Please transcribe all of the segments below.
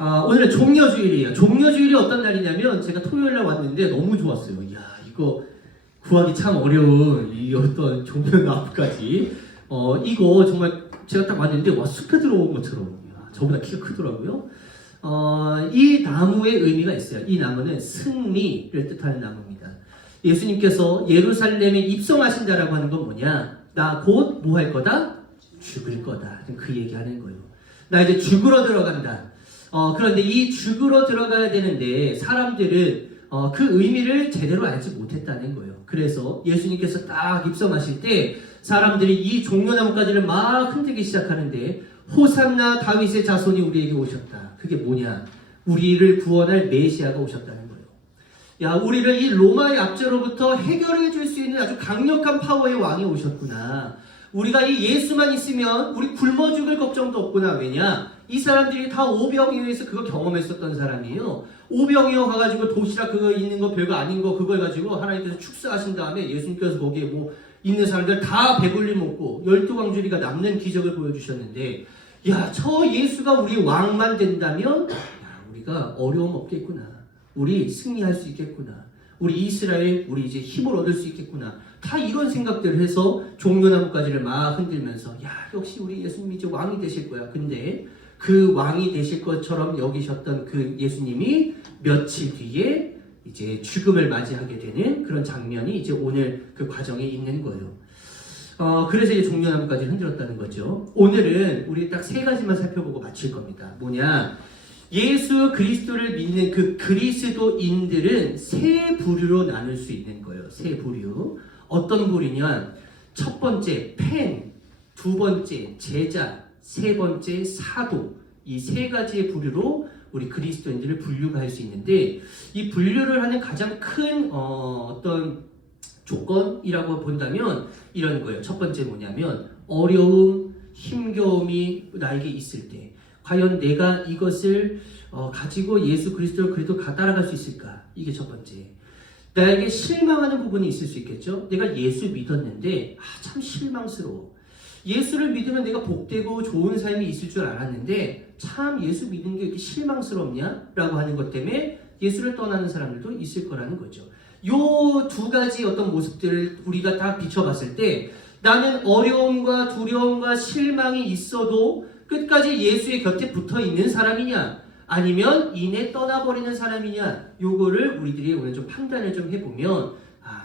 오늘은 종려주일이에요. 종려주일이 어떤 날이냐면 제가 토요일날 왔는데 너무 좋았어요. 이야, 이거 구하기 참 어려운 이 어떤 종려나무까지. 이거 정말 제가 딱 왔는데 와 숲에 들어온 것처럼 이야, 저보다 키가 크더라고요. 이 나무의 의미가 있어요. 이 나무는 승리를 뜻하는 나무입니다. 예수님께서 예루살렘에 입성하신다라고 하는 건 뭐냐? 나 곧 뭐 할 거다? 죽을 거다. 그 얘기하는 거예요. 나 이제 죽으러 들어간다. 그런데 이 죽으러 들어가야 되는데 사람들은 그 의미를 제대로 알지 못했다는 거예요. 그래서 예수님께서 딱 입성하실 때 사람들이 이 종려나무까지를 막 흔들기 시작하는데 호산나 다윗의 자손이 우리에게 오셨다. 그게 뭐냐? 우리를 구원할 메시아가 오셨다는 거예요. 야, 우리를 이 로마의 압제로부터 해결해 줄 수 있는 아주 강력한 파워의 왕이 오셨구나. 우리가 이 예수만 있으면 우리 굶어 죽을 걱정도 없구나. 왜냐? 이 사람들이 다 오병이어에서 그거 경험했었던 사람이에요. 오병이어 가가지고 도시락 그거 있는 거 별거 아닌 거 그걸 가지고 하나님께서 축사하신 다음에 예수님께서 거기에 뭐 있는 사람들 다 배불리 먹고 12광주리가 남는 기적을 보여주셨는데, 야, 저 예수가 우리 왕만 된다면 야, 우리가 어려움 없겠구나. 우리 승리할 수 있겠구나. 우리 이스라엘 우리 이제 힘을 얻을 수 있겠구나. 다 이런 생각들을 해서 종려나무까지를 막 흔들면서 야, 역시 우리 예수님이 이제 왕이 되실 거야. 근데 그 왕이 되실 것처럼 여기셨던 그 예수님이 며칠 뒤에 이제 죽음을 맞이하게 되는 그런 장면이 이제 오늘 그 과정에 있는 거예요. 그래서 이제 종려나무까지 흔들었다는 거죠. 오늘은 우리 딱 세 가지만 살펴보고 마칠 겁니다. 뭐냐? 예수 그리스도를 믿는 그 그리스도인들은 세 부류로 나눌 수 있는 거예요. 세 부류. 어떤 부류냐? 첫 번째 팬, 두 번째 제자, 세 번째 사도. 이 세 가지의 부류로 우리 그리스도인들을 분류가 할 수 있는데, 이 분류를 하는 가장 큰 어떤 조건이라고 본다면 이런 거예요. 첫 번째 뭐냐면 어려움, 힘겨움이 나에게 있을 때 과연 내가 이것을 가지고 예수 그리스도를 그래도 따라갈 수 있을까? 이게 첫 번째. 나에게 실망하는 부분이 있을 수 있겠죠? 내가 예수 믿었는데 참 실망스러워. 예수를 믿으면 내가 복되고 좋은 삶이 있을 줄 알았는데 참 예수 믿는 게 이렇게 실망스럽냐? 라고 하는 것 때문에 예수를 떠나는 사람들도 있을 거라는 거죠. 요 두 가지 어떤 모습들을 우리가 다 비춰봤을 때 나는 어려움과 두려움과 실망이 있어도 끝까지 예수의 곁에 붙어 있는 사람이냐, 아니면 이내 떠나버리는 사람이냐, 요거를 우리들이 오늘 좀 판단을 좀 해보면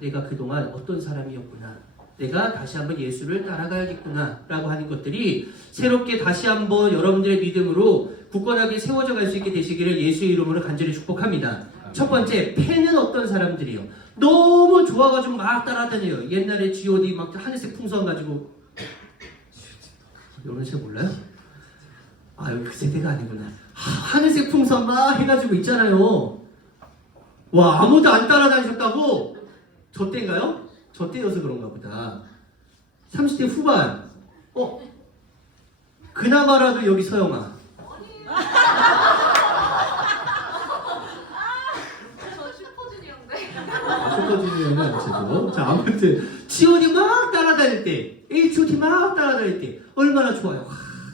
내가 그동안 어떤 사람이었구나, 내가 다시 한번 예수를 따라가야겠구나 라고 하는 것들이 새롭게 다시 한번 여러분들의 믿음으로 굳건하게 세워져 갈 수 있게 되시기를 예수의 이름으로 간절히 축복합니다. 첫 번째, 팬은 어떤 사람들이요? 너무 좋아가지고 막 따라다녀요. 옛날에 G.O.D 막 하늘색 풍선 가지고, 여러분 잘 몰라요? 여기 그 세대가 아니구나. 하늘색 풍선 막 해가지고 있잖아요. 와, 아무도 안 따라다니셨다고? 저 때인가요? 저 때여서 그런가 보다. 30대 후반. 그나마라도 여기 서영아. 슈퍼주니어는 아니죠. 자, 아무튼 G.O.D 막 따라다닐 때, H.O.T 막 따라다닐 때 얼마나 좋아요.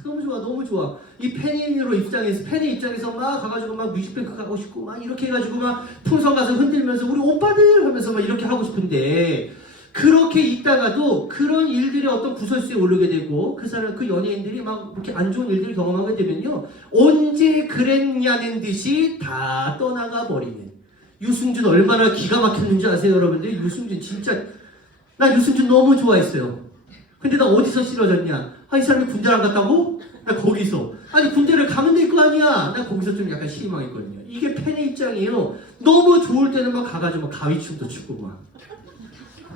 너무 좋아, 너무 좋아. 이 팬의 입장에서 막 가가지고 막 뮤직뱅크 가고 싶고 막 이렇게 해가지고 막 풍선 가서 흔들면서 우리 오빠들 하면서 막 이렇게 하고 싶은데, 그렇게 있다가도 그런 일들이 어떤 구설수에 오르게 되고 그 사람, 그 연예인들이 막 이렇게 안 좋은 일들을 경험하게 되면요, 언제 그랬냐는 듯이 다 떠나가 버리는. 유승준 얼마나 기가 막혔는지 아세요, 여러분들? 유승준 진짜, 나 유승준 너무 좋아했어요. 근데 나 어디서 싫어졌냐? 이 사람이 군대를 안 갔다고? 나 거기서. 아니, 군대를 가면 될 거 아니야? 나 거기서 좀 약간 실망했거든요. 이게 팬의 입장이에요. 너무 좋을 때는 막 가가지고 막 가위춤도 추고 막.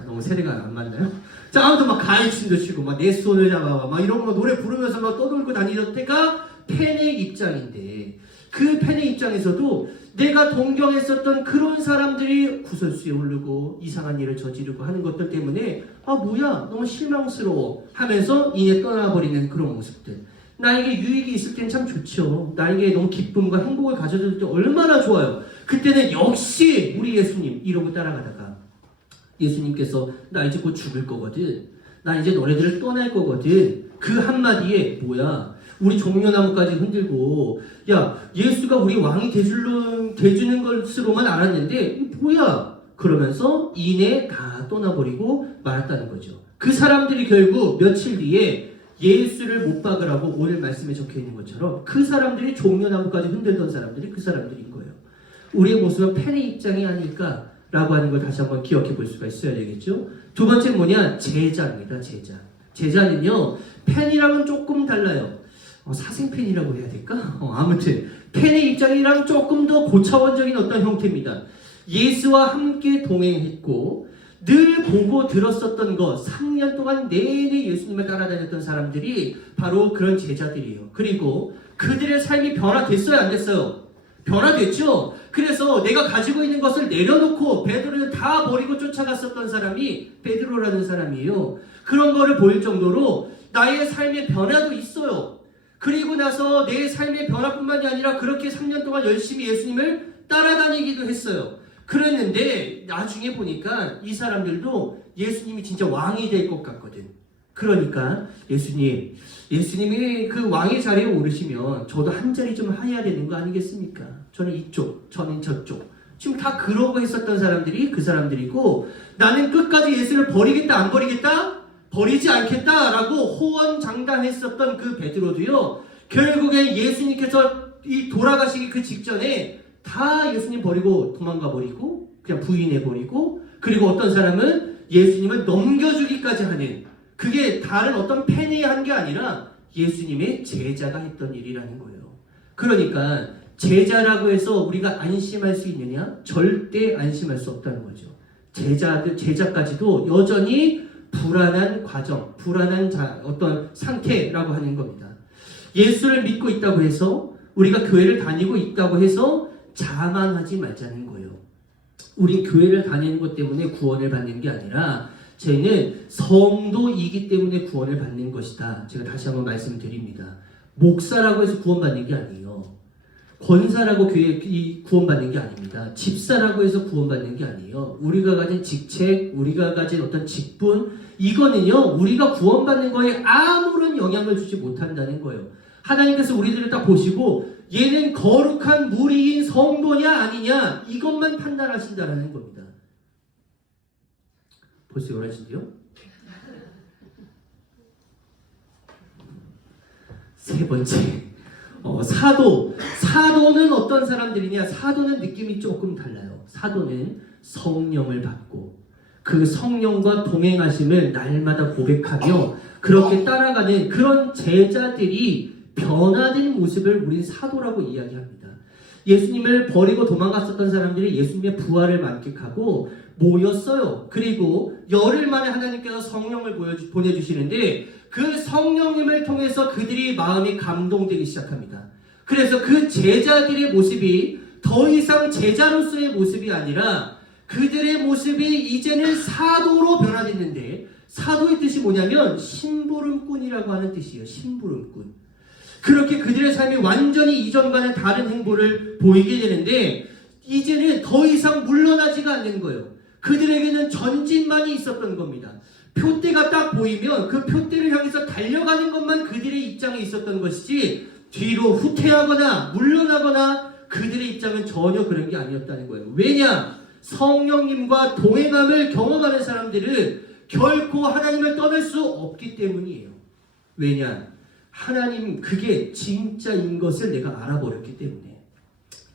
너무 세대가 안 맞나요? 자, 아무튼 막 가위춤도 추고 막 내 손을 잡아봐 막 이런 거 노래 부르면서 막 떠돌고 다니던 때가 팬의 입장인데, 그 팬의 입장에서도 내가 동경했었던 그런 사람들이 구설수에 오르고 이상한 일을 저지르고 하는 것들 때문에 뭐야 너무 실망스러워 하면서 이내 떠나버리는 그런 모습들. 나에게 유익이 있을 땐 참 좋죠. 나에게 너무 기쁨과 행복을 가져줄 때 얼마나 좋아요. 그때는 역시 우리 예수님 이러고 따라가다가 예수님께서 나 이제 곧 죽을 거거든, 나 이제 너네들을 떠날 거거든, 그 한마디에 뭐야 우리 종려나무까지 흔들고 야 예수가 우리 왕이 돼주는 것으로만 알았는데 뭐야 그러면서 이내 다 떠나버리고 말았다는 거죠. 그 사람들이 결국 며칠 뒤에 예수를 못 박으라고 오늘 말씀에 적혀있는 것처럼 그 사람들이 종려나무까지 흔들던 사람들이 그 사람들인 거예요. 우리의 모습은 펜의 입장이 아닐까라고 하는 걸 다시 한번 기억해 볼 수가 있어야 되겠죠. 두 번째는 뭐냐? 제자입니다. 제자. 제자는요 펜이랑은 조금 달라요. 사생펜이라고 해야 될까? 아무튼 펜의 입장이랑 조금 더 고차원적인 어떤 형태입니다. 예수와 함께 동행했고 늘 보고 들었었던 것 3년 동안 내내 예수님을 따라다녔던 사람들이 바로 그런 제자들이에요. 그리고 그들의 삶이 변화됐어요? 안 됐어요? 변화됐죠? 그래서 내가 가지고 있는 것을 내려놓고 베드로를 다 버리고 쫓아갔었던 사람이 베드로라는 사람이에요. 그런 거를 보일 정도로 나의 삶의 변화도 있어요. 그리고 나서 내 삶의 변화뿐만이 아니라 그렇게 3년 동안 열심히 예수님을 따라다니기도 했어요. 그랬는데 나중에 보니까 이 사람들도 예수님이 진짜 왕이 될 것 같거든. 그러니까 예수님이 그 왕의 자리에 오르시면 저도 한 자리 좀 해야 되는 거 아니겠습니까? 저는 이쪽, 저는 저쪽. 지금 다 그러고 있었던 사람들이 그 사람들이고 나는 끝까지 예수를 버리겠다 안 버리겠다? 버리지 않겠다라고 호언장담했었던 그 베드로도요. 결국에 예수님께서 이 돌아가시기 그 직전에 다 예수님 버리고 도망가 버리고 그냥 부인해 버리고 그리고 어떤 사람은 예수님을 넘겨주기까지 하는 그게 다른 어떤 팬이 한 게 아니라 예수님의 제자가 했던 일이라는 거예요. 그러니까 제자라고 해서 우리가 안심할 수 있느냐? 절대 안심할 수 없다는 거죠. 제자까지도 여전히 불안한 과정, 불안한 어떤 상태라고 하는 겁니다. 예수를 믿고 있다고 해서 우리가 교회를 다니고 있다고 해서 자만하지 말자는 거예요. 우린 교회를 다니는 것 때문에 구원을 받는 게 아니라 저희는 성도이기 때문에 구원을 받는 것이다. 제가 다시 한번 말씀드립니다. 목사라고 해서 구원받는 게 아니에요. 권사라고 구원받는 게 아닙니다. 집사라고 해서 구원받는 게 아니에요. 우리가 가진 직책, 우리가 가진 어떤 직분, 이거는요, 우리가 구원받는 거에 아무런 영향을 주지 못한다는 거예요. 하나님께서 우리들을 딱 보시고, 얘는 거룩한 무리인 성도냐 아니냐, 이것만 판단하신다는 겁니다. 벌써 11시인데요? 세 번째. 사도는 어떤 사람들이냐? 사도는 느낌이 조금 달라요. 사도는 성령을 받고 그 성령과 동행하심을 날마다 고백하며 그렇게 따라가는 그런 제자들이 변화된 모습을 우린 사도라고 이야기합니다. 예수님을 버리고 도망갔었던 사람들이 예수님의 부활을 만끽하고 모였어요. 그리고 열흘 만에 하나님께서 성령을 보내주시는데 그 성령님을 통해서 그들이 마음이 감동되기 시작합니다. 그래서 그 제자들의 모습이 더 이상 제자로서의 모습이 아니라 그들의 모습이 이제는 사도로 변화됐는데 사도의 뜻이 뭐냐면 심부름꾼이라고 하는 뜻이에요. 심부름꾼. 그렇게 그들의 삶이 완전히 이전과는 다른 행보를 보이게 되는데 이제는 더 이상 물러나지가 않는 거예요. 그들에게는 전진만이 있었던 겁니다. 표대가 딱 보이면 그 표대를 향해서 달려가는 것만 그들의 입장에 있었던 것이지 뒤로 후퇴하거나 물러나거나 그들의 입장은 전혀 그런 게 아니었다는 거예요. 왜냐? 성령님과 동행함을 경험하는 사람들은 결코 하나님을 떠날 수 없기 때문이에요. 왜냐? 하나님 그게 진짜인 것을 내가 알아버렸기 때문에.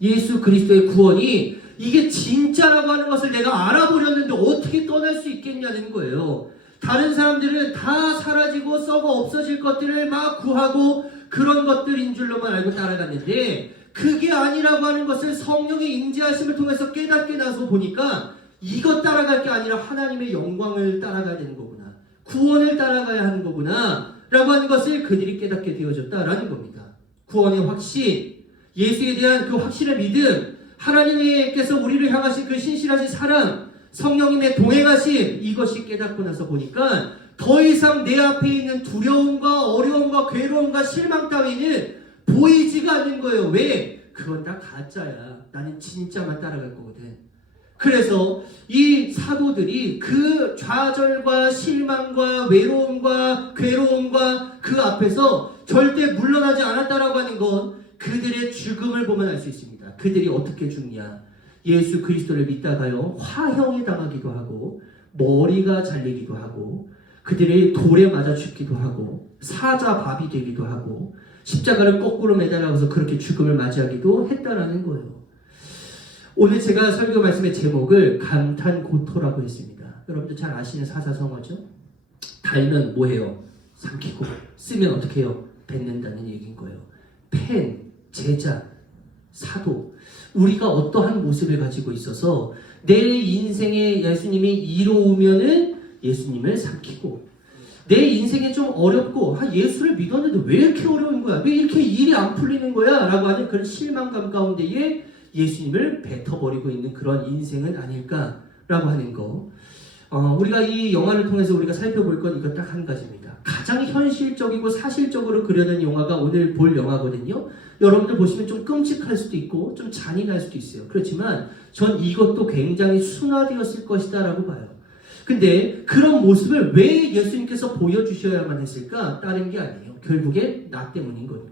예수 그리스도의 구원이 이게 진짜라고 하는 것을 내가 알아버렸는데 어떻게 떠날 수 있겠냐는 거예요. 다른 사람들은 다 사라지고 썩어 없어질 것들을 막 구하고 그런 것들인 줄로만 알고 따라갔는데 그게 아니라고 하는 것을 성령의 임재하심을 통해서 깨닫게 나서 보니까 이것 따라갈 게 아니라 하나님의 영광을 따라가야 되는 거구나. 구원을 따라가야 하는 거구나. 라고 하는 것을 그들이 깨닫게 되어졌다라는 겁니다. 구원의 확신, 예수에 대한 그 확신의 믿음, 하나님께서 우리를 향하신 그 신실하신 사랑, 성령님의 동행하심, 이것이 깨닫고 나서 보니까 더 이상 내 앞에 있는 두려움과 어려움과 괴로움과 실망 따위는 보이지가 않는 거예요. 왜? 그건 다 가짜야. 나는 진짜만 따라갈 거거든. 그래서 이 사도들이 그 좌절과 실망과 외로움과 괴로움과 그 앞에서 절대 물러나지 않았다라고 하는 건 그들의 죽음을 보면 알 수 있습니다. 그들이 어떻게 죽냐? 예수 그리스도를 믿다가요, 화형에 당하기도 하고 머리가 잘리기도 하고 그들이 돌에 맞아 죽기도 하고 사자밥이 되기도 하고 십자가를 거꾸로 매달아서 그렇게 죽음을 맞이하기도 했다라는 거예요. 오늘 제가 설교 말씀의 제목을 감탄고토라고 했습니다. 여러분들 잘 아시는 사자성어죠? 달면 뭐해요? 삼키고, 쓰면 어떻게 해요? 뱉는다는 얘기인 거예요. 팬, 제자, 사도, 우리가 어떠한 모습을 가지고 있어서 내 인생에 예수님이 이로우면은 예수님을 삼키고, 내 인생에 좀 어렵고 예수를 믿었는데 왜 이렇게 어려운 거야? 왜 이렇게 일이 안 풀리는 거야? 라고 하는 그런 실망감 가운데에 예수님을 뱉어버리고 있는 그런 인생은 아닐까라고 하는 거. 우리가 이 영화를 통해서 우리가 살펴볼 건 이거 딱 한 가지입니다. 가장 현실적이고 사실적으로 그려낸 영화가 오늘 볼 영화거든요. 여러분들 보시면 좀 끔찍할 수도 있고 좀 잔인할 수도 있어요. 그렇지만 전 이것도 굉장히 순화되었을 것이다 라고 봐요. 근데 그런 모습을 왜 예수님께서 보여주셔야만 했을까? 다른 게 아니에요. 결국에 나 때문인 거예요.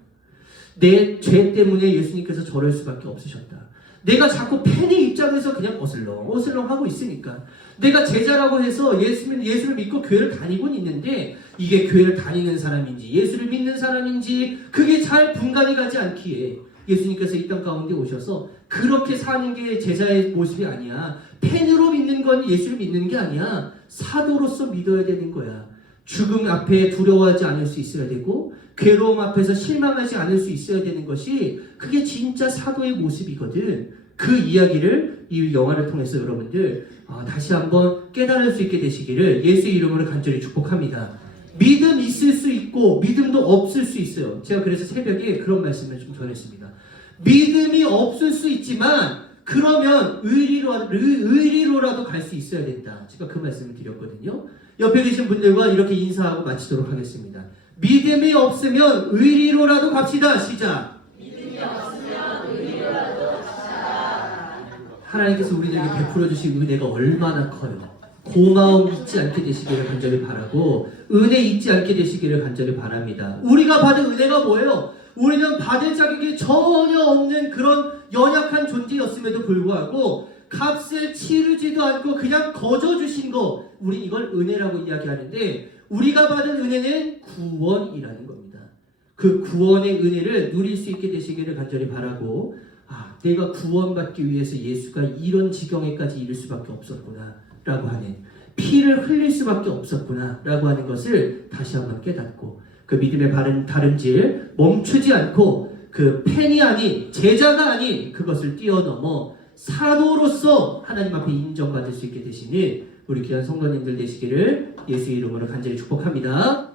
내 죄 때문에 예수님께서 저럴 수밖에 없으셨다. 내가 자꾸 팬의 입장에서 그냥 어슬렁 하고 있으니까. 내가 제자라고 해서 예수를 믿고 교회를 다니곤 있는데 이게 교회를 다니는 사람인지 예수를 믿는 사람인지 그게 잘 분간이 가지 않기에 예수님께서 이 땅 가운데 오셔서 그렇게 사는 게 제자의 모습이 아니야. 팬으로 믿는 건 예수를 믿는 게 아니야. 사도로서 믿어야 되는 거야. 죽음 앞에 두려워하지 않을 수 있어야 되고 괴로움 앞에서 실망하지 않을 수 있어야 되는 것이 그게 진짜 사도의 모습이거든. 그 이야기를 이 영화를 통해서 여러분들 다시 한번 깨달을 수 있게 되시기를 예수의 이름으로 간절히 축복합니다. 믿음 있을 수 있고 믿음도 없을 수 있어요. 제가 그래서 새벽에 그런 말씀을 좀 전했습니다. 믿음이 없을 수 있지만 그러면 의리로라도 갈 수 있어야 된다. 제가 그 말씀을 드렸거든요. 옆에 계신 분들과 이렇게 인사하고 마치도록 하겠습니다. 믿음이 없으면 의리로라도 갑시다. 시작. 믿음이 없으면 의리로라도 갑시다. 하나님께서 우리들에게 베풀어 주신 은혜가 얼마나 커요. 고마움 잊지 않게 되시기를 간절히 바라고 은혜 잊지 않게 되시기를 간절히 바랍니다. 우리가 받은 은혜가 뭐예요? 우리는 받을 자격이 전혀 없는 그런 연약한 존재였음에도 불구하고 값을 치르지도 않고 그냥 거저 주신 거, 우리 이걸 은혜라고 이야기하는데 우리가 받은 은혜는 구원이라는 겁니다. 그 구원의 은혜를 누릴 수 있게 되시기를 간절히 바라고 내가 구원받기 위해서 예수가 이런 지경에까지 이를 수밖에 없었구나 라고 하는, 피를 흘릴 수밖에 없었구나 라고 하는 것을 다시 한번 깨닫고 그 믿음의 바른 다름질 멈추지 않고 그 팬이 아닌 제자가 아닌 그것을 뛰어넘어 사도로서 하나님 앞에 인정받을 수 있게 되시는 우리 귀한 성도님들 되시기를 예수의 이름으로 간절히 축복합니다.